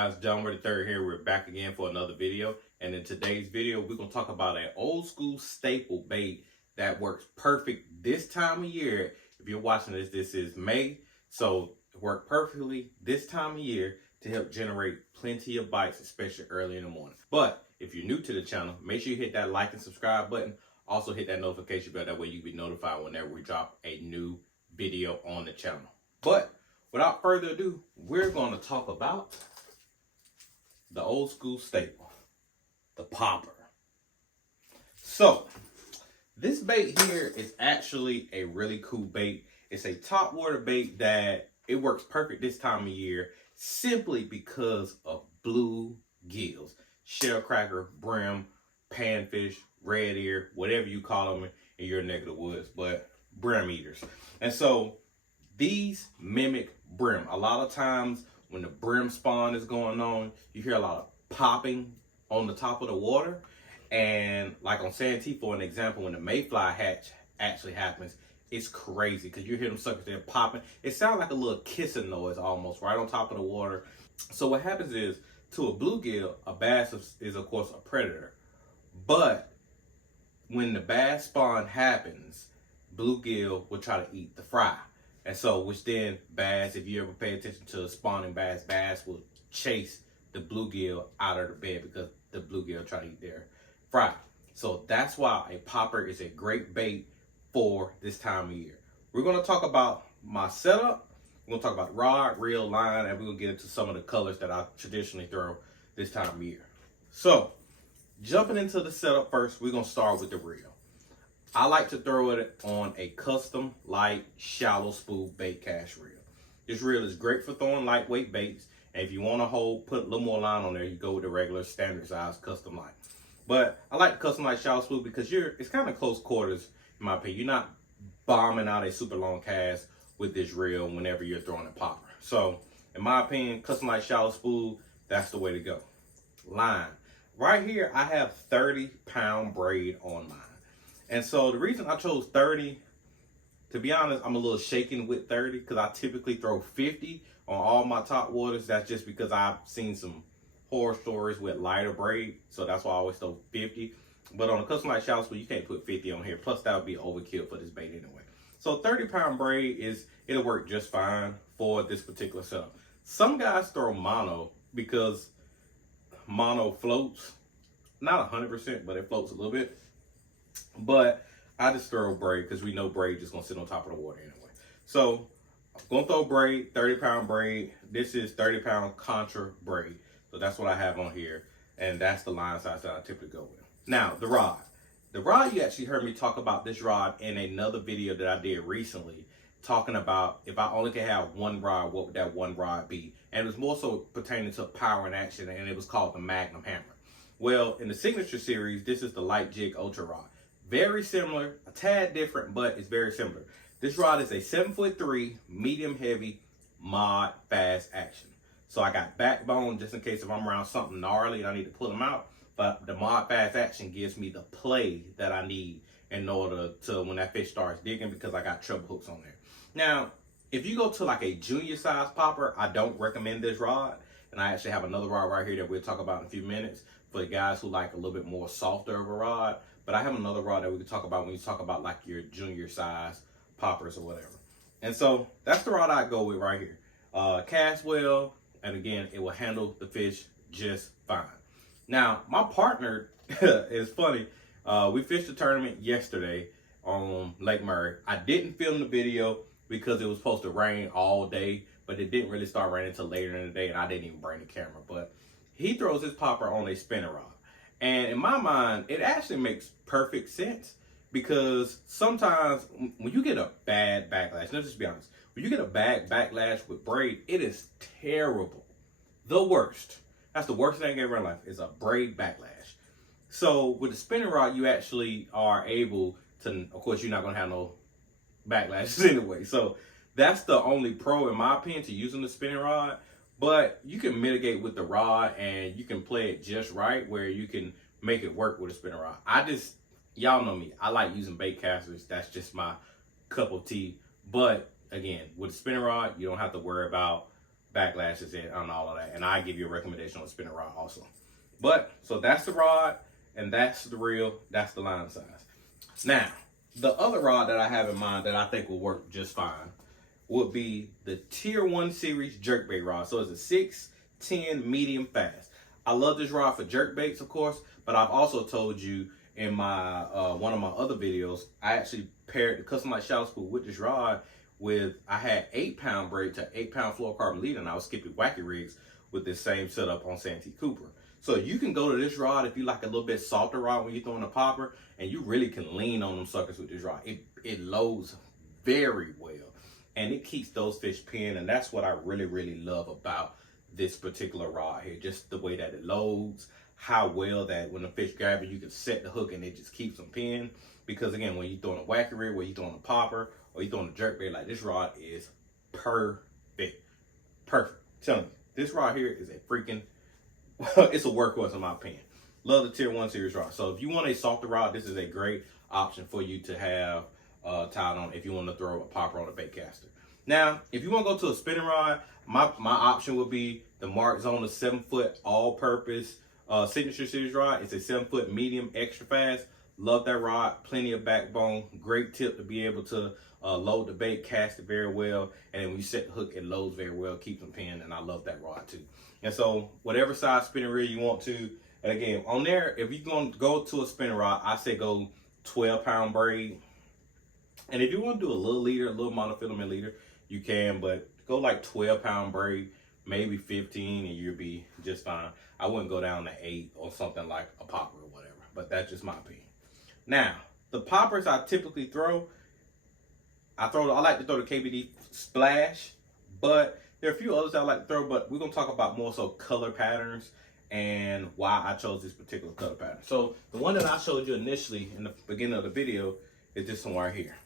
guys, January the 3rd here. We're back again for another video. And in today's video, we're going to talk about an old school staple bait that works perfect this time of year. If you're watching this is May. So it worked perfectly this time of year to help generate plenty of bites, especially early in the morning. But if you're new to the channel, make sure you hit that like and subscribe button. Also hit that notification bell. That way you can be notified whenever we drop a new video on the channel. But without further ado, we're going to talk about the old school staple, the popper. So this bait here is actually a really cool bait. It's a top water bait that it works perfect this time of year simply because of blue gills, shell cracker, brim, panfish, red ear, whatever you call them in your neck of the woods, but brim eaters. And so these mimic brim. A lot of times when the brim spawn is going on, you hear a lot of popping on the top of the water. And like on Santee, for an example, when the mayfly hatch actually happens, it's crazy because you hear them suckers there popping. It sounds like a little kissing noise almost right on top of the water. So what happens is, to a bluegill, a bass is of course a predator. But when the bass spawn happens, bluegill will try to eat the fry. And so, which then bass, if you ever pay attention to spawning bass, bass will chase the bluegill out of the bed because the bluegill try to eat their fry. So that's why a popper is a great bait for this time of year. We're going to talk about my setup. We're going to talk about rod, reel, line, and we're going to get into some of the colors that I traditionally throw this time of year. So, jumping into the setup first, we're going to start with the reel. I like to throw it on a custom light shallow spool bait cast reel. This reel is great for throwing lightweight baits. And if you want to put a little more line on there, you go with the regular standard size custom light. But I like the custom light shallow spool because it's kind of close quarters in my opinion. You're not bombing out a super long cast with this reel whenever you're throwing a popper. So in my opinion, custom light shallow spool, that's the way to go. Line. Right here, I have 30-pound braid on mine. And so the reason I chose 30, to be honest, I'm a little shaken with 30 because I typically throw 50 on all my top waters. That's just because I've seen some horror stories with lighter braid. So that's why I always throw 50. But on a custom light shallow spool, you can't put 50 on here. Plus, that would be overkill for this bait anyway. So 30-pound braid, it'll work just fine for this particular setup. Some guys throw mono because mono floats. Not 100%, but it floats a little bit. But I just throw braid because we know braid just going to sit on top of the water anyway. So I'm going to throw braid, 30-pound braid. This is 30-pound contra braid. So that's what I have on here. And that's the line size that I typically go with. Now, the rod. The rod, you actually heard me talk about this rod in another video that I did recently, talking about if I only could have one rod, what would that one rod be? And it was more so pertaining to power and action, and it was called the Magnum Hammer. Well, in the Signature series, this is the Light Jig Ultra Rod. Very similar, a tad different, but it's very similar. This rod is a 7'3", medium heavy, mod fast action. So I got backbone just in case if I'm around something gnarly and I need to pull them out. But the mod fast action gives me the play that I need in order to when that fish starts digging because I got treble hooks on there. Now, if you go to like a junior size popper, I don't recommend this rod. And I actually have another rod right here that we'll talk about in a few minutes for the guys who like a little bit more softer of a rod. But I have another rod that we can talk about when you talk about like your junior size poppers or whatever. And so that's the rod I go with right here. Cast well, and again, it will handle the fish just fine. Now, my partner is funny. We fished a tournament yesterday on Lake Murray. I didn't film the video because it was supposed to rain all day, but it didn't really start raining until later in the day, and I didn't even bring the camera. But he throws his popper on a spinning rod. And in my mind, it actually makes perfect sense because sometimes when you get a bad backlash, let's just be honest, when you get a bad backlash with braid, it is terrible. The worst. That's the worst thing ever in life is a braid backlash. So with the spinning rod, you actually are able to, of course, you're not going to have no backlashes anyway. So that's the only pro, in my opinion, to using the spinning rod. But you can mitigate with the rod and you can play it just right where you can make it work with a spinning rod. Y'all know me. I like using bait casters. That's just my cup of tea. But again, with a spinning rod, you don't have to worry about backlashes and all of that. And I give you a recommendation on a spinning rod also. But, so that's the rod, and that's the reel, that's the line size. Now, the other rod that I have in mind that I think will work just fine would be the Tier 1 Series jerkbait rod. So it's a 6'10" medium fast. I love this rod for jerkbaits, of course, but I've also told you in my one of my other videos, I actually paired the Custom Light Shallow Spool with this rod with, I had 8-pound braid to 8-pound fluorocarbon leader, and I was skipping wacky rigs with this same setup on Santee Cooper. So you can go to this rod if you like a little bit softer rod when you're throwing a popper, and you really can lean on them suckers with this rod. It loads very well, and it keeps those fish pinned, and that's what I really, really love about this particular rod here. Just the way that it loads, how well that when the fish grab it, you can set the hook and it just keeps them pinned. Because again, when you're throwing a wacky rig, when you're throwing a popper, or you're throwing a jerkbait, like this rod is perfect. Perfect. I'm telling you, this rod here is a freaking, it's a workhorse in my opinion. Love the Tier 1 Series rod. So if you want a softer rod, this is a great option for you to have tied on if you want to throw a popper on a bait caster. Now, if you want to go to a spinning rod, my option would be the Mark Zone, a 7-foot all-purpose Signature Series rod. It's a 7-foot medium extra fast. Love that rod. Plenty of backbone. Great tip to be able to load the bait, cast it very well, and when you set the hook, it loads very well, keeps them pinned, and I love that rod too. And so whatever size spinning reel you want to, and again, on there, if you're going to go to a spinning rod, I say go 12-pound braid. And if you want to do a little leader, a little monofilament leader, you can, but go like 12-pound braid, maybe 15, and you'll be just fine. I wouldn't go down to 8 or something like a popper or whatever, but that's just my opinion. Now, the poppers I typically throw, I like to throw the KBD Splash, but there are a few others I like to throw, but we're going to talk about more so color patterns and why I chose this particular color pattern. So the one that I showed you initially in the beginning of the video is this one right here.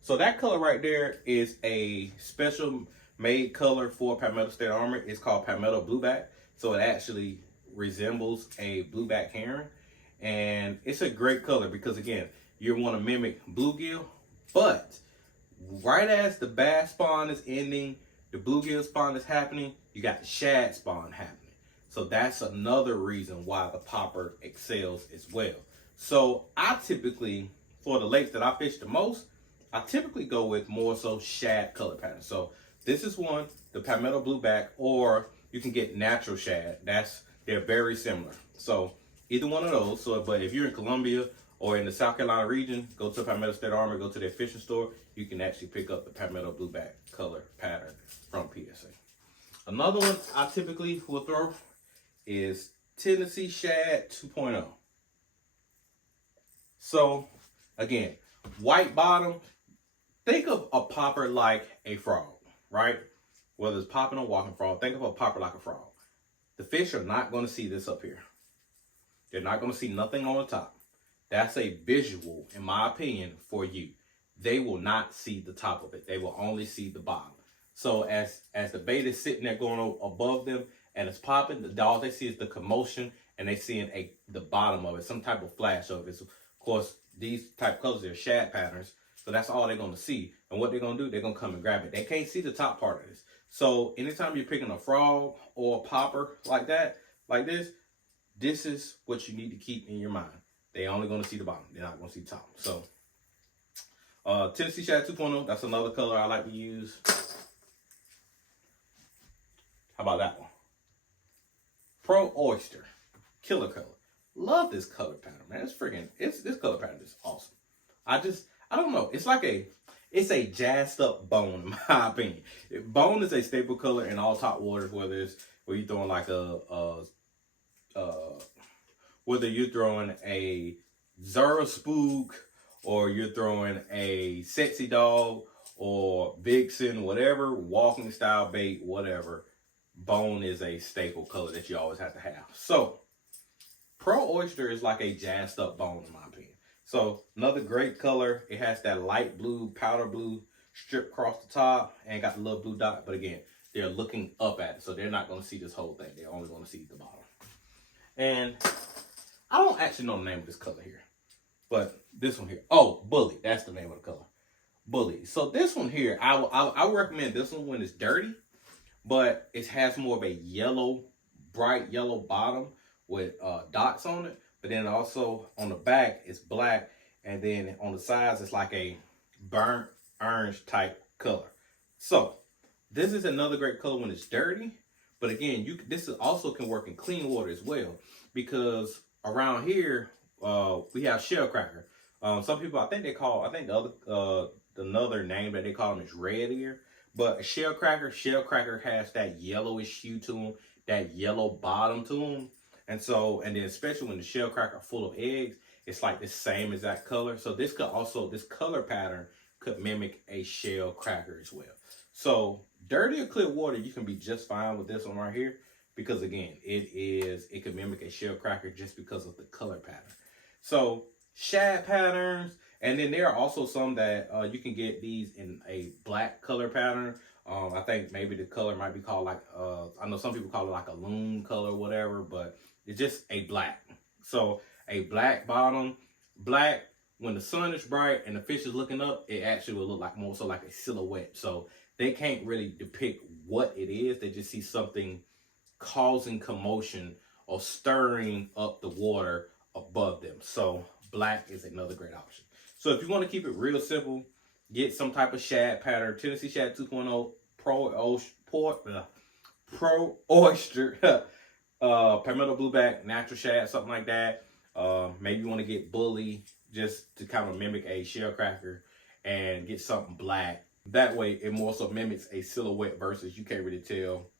So that color right there is a special made color for Palmetto State Armory. It's called Palmetto Blueback. So it actually resembles a blueback heron. And it's a great color because, again, you want to mimic bluegill, but right as the bass spawn is ending, the bluegill spawn is happening, you got the shad spawn happening. So that's another reason why the popper excels as well. So I typically, for the lakes that I fish the most, I typically go with more so shad color patterns. So this is one, the Palmetto Blueback, or you can get natural shad. They're very similar. So either one of those. So, but if you're in Columbia or in the South Carolina region, go to Palmetto State Armory, go to their fishing store. You can actually pick up the Palmetto Blueback color pattern from PSA. Another one I typically will throw is Tennessee Shad 2.0. So again, white bottom. Think of a popper like a frog, right? Whether it's popping or walking frog, think of a popper like a frog. The fish are not going to see this up here. They're not going to see nothing on the top. That's a visual, in my opinion, for you. They will not see the top of it. They will only see the bottom. So as the bait is sitting there going above them and it's popping, all they see is the commotion, and they seeing the bottom of it, some type of flash of it. So, of course, these type of colors are shad patterns. So that's all they're going to see. And what they're going to do, they're going to come and grab it. They can't see the top part of this. So anytime you're picking a frog or a popper like that, like this is what you need to keep in your mind. They're only going to see the bottom. They're not going to see the top. So Tennessee Shad 2.0, that's another color I like to use. How about that one? Pro Oyster, killer color. Love this color pattern, man. This color pattern is awesome. I don't know. It's a jazzed up bone, in my opinion. Bone is a staple color in all top waters, whether you're throwing like whether you're throwing a Zara Spook or you're throwing a Sexy Dog or Vixen, whatever, walking style bait, whatever, bone is a staple color that you always have to have. So Pro Oyster is like a jazzed up bone, in my opinion. So another great color. It has that light blue, powder blue strip across the top and got the little blue dot. But again, they're looking up at it. So they're not going to see this whole thing. They're only going to see the bottom. And I don't actually know the name of this color here. But this one here. Oh, Bully. That's the name of the color. Bully. So this one here, I would recommend this one when it's dirty. but it has more of a yellow, bright yellow bottom with dots on it. But then also on the back it's black, and then on the sides it's like a burnt orange type color. So this is another great color when it's dirty. But again, this also can work in clean water as well, because around here we have shell cracker. Some people, I think the other another name that they call them is red ear. But a shell cracker has that yellowish hue to them, that yellow bottom to them. And then especially when the shell cracker are full of eggs, it's like the same exact color. So this color pattern could mimic a shell cracker as well. So dirty or clear water, you can be just fine with this one right here, because again, it can mimic a shell cracker just because of the color pattern. So shad patterns, and then there are also some that you can get these in a black color pattern. I think maybe the color might be called like, I know some people call it like a loon color or whatever, but it's just a black. So a black bottom, black, when the sun is bright and the fish is looking up, it actually will look like more so like a silhouette. So they can't really depict what it is. They just see something causing commotion or stirring up the water above them. So black is another great option. So if you want to keep it real simple, get some type of shad pattern, Tennessee Shad 2.0, Pro Oyster, Palmetto Blueback, Natural Shad, something like that. Maybe you want to get Bully just to kind of mimic a shell cracker, and get something black. That way it more so mimics a silhouette versus you can't really tell,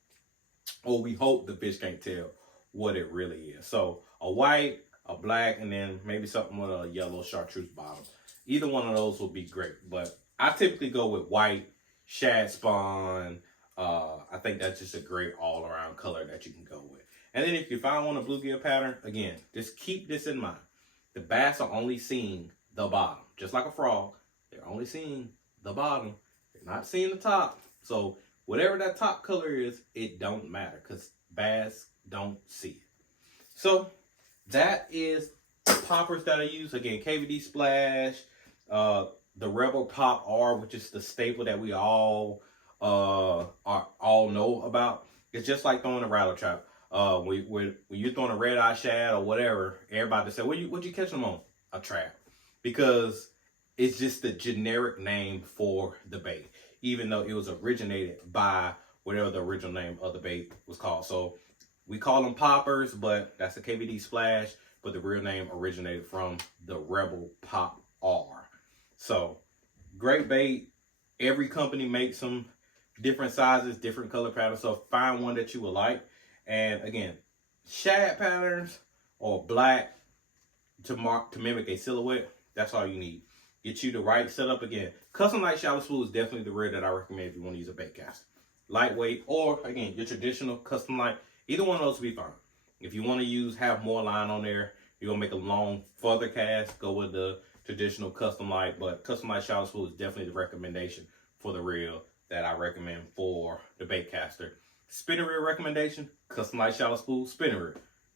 or we hope the fish can't tell what it really is. So a white, a black, and then maybe something with a yellow chartreuse bottom. Either one of those will be great, but I typically go with white, shad spawn. I think that's just a great all-around color that you can go with. And then if you find one a bluegill pattern, again, just keep this in mind. The bass are only seeing the bottom. Just like a frog, they're only seeing the bottom. They're not seeing the top. So whatever that top color is, it don't matter, because bass don't see it. So that is poppers that I use. Again, KVD Splash, the Rebel Pop R, which is the staple that we all know about. It's just like throwing a rattle trap. When you're throwing a red eye shad or whatever, everybody say, what'd you catch them on? A trap. Because it's just the generic name for the bait, even though it was originated by whatever the original name of the bait was called. So we call them poppers, but that's the KVD Splash, but the real name originated from the Rebel Pop R. So great bait. Every company makes them different sizes, different color patterns. So find one that you will like. And again, shad patterns or black to mimic a silhouette, that's all you need. Get you the right setup. Again, custom light shallow spool is definitely the reel that I recommend if you want to use a bait cast. Lightweight, or again, your traditional custom light, either one of those will be fine. If you want to have more line on there, you're going to make a long, further cast, go with the traditional custom light. But custom light shallow spool is definitely the recommendation for the reel that I recommend for the bait caster. Spinning reel recommendation, custom light shallow spool, spinning reel.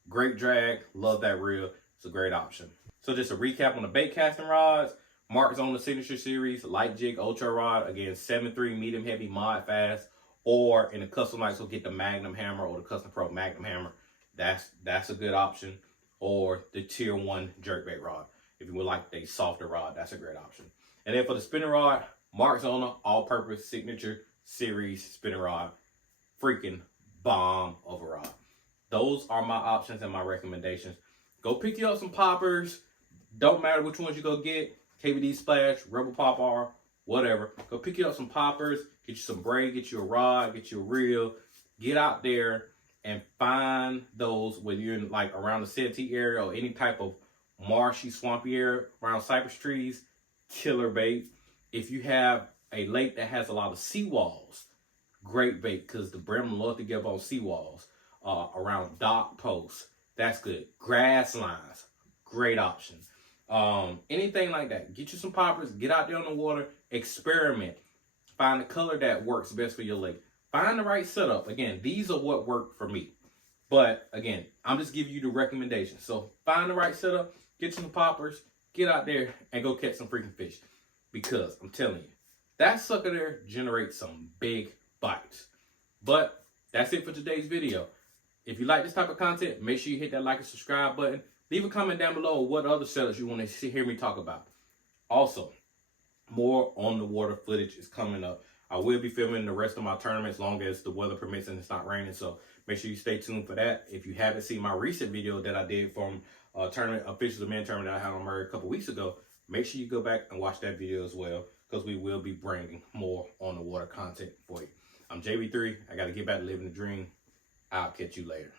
Great drag, love that reel. It's a great option. So just a recap on the bait casting rods. Mark's on the Signature Series, light jig ultra rod. Again, 7.3 medium heavy mod fast. Or in the custom lights, we'll get the Magnum hammer or the Custom Pro Magnum hammer. That's a good option. Or the Tier 1 jerkbait rod. If you would like a softer rod, that's a great option. And then for the spinning rod, Mark's on the all-purpose Signature Series spinning rod. Freaking bomb of a rod. Those are my options and my recommendations. Go pick you up some poppers. Don't matter which ones you go get. KVD Splash, Rebel Pop R, whatever. Go pick you up some poppers. Get you some braid. Get you a rod. Get you a reel. Get out there and find those, whether you're in like around the Santee area or any type of marshy, swampy area around cypress trees. Killer bait. If you have a lake that has a lot of seawalls, great bait, because the brim love to get up on seawalls. Around dock posts, that's good. Grass lines, great option. Anything like that. Get you some poppers, get out there on the water, experiment. Find the color that works best for your lake. Find the right setup. Again, these are what work for me. But again, I'm just giving you the recommendations. So find the right setup, get you some poppers, get out there and go catch some freaking fish. Because I'm telling you, that sucker there generates some big bites. But that's it for today's video. If you like this type of content, make sure you hit that like and subscribe button. Leave a comment down below what other sellers you want to hear me talk about. Also, more on the water footage is coming up. I will be filming the rest of my tournament as long as the weather permits and it's not raining. So make sure you stay tuned for that. If you haven't seen my recent video that I did from tournament, official the men tournament that I had on Murray a couple weeks ago, make sure you go back and watch that video as well, because we will be bringing more on the water content for you. I'm JB3. I got to get back to living the dream. I'll catch you later.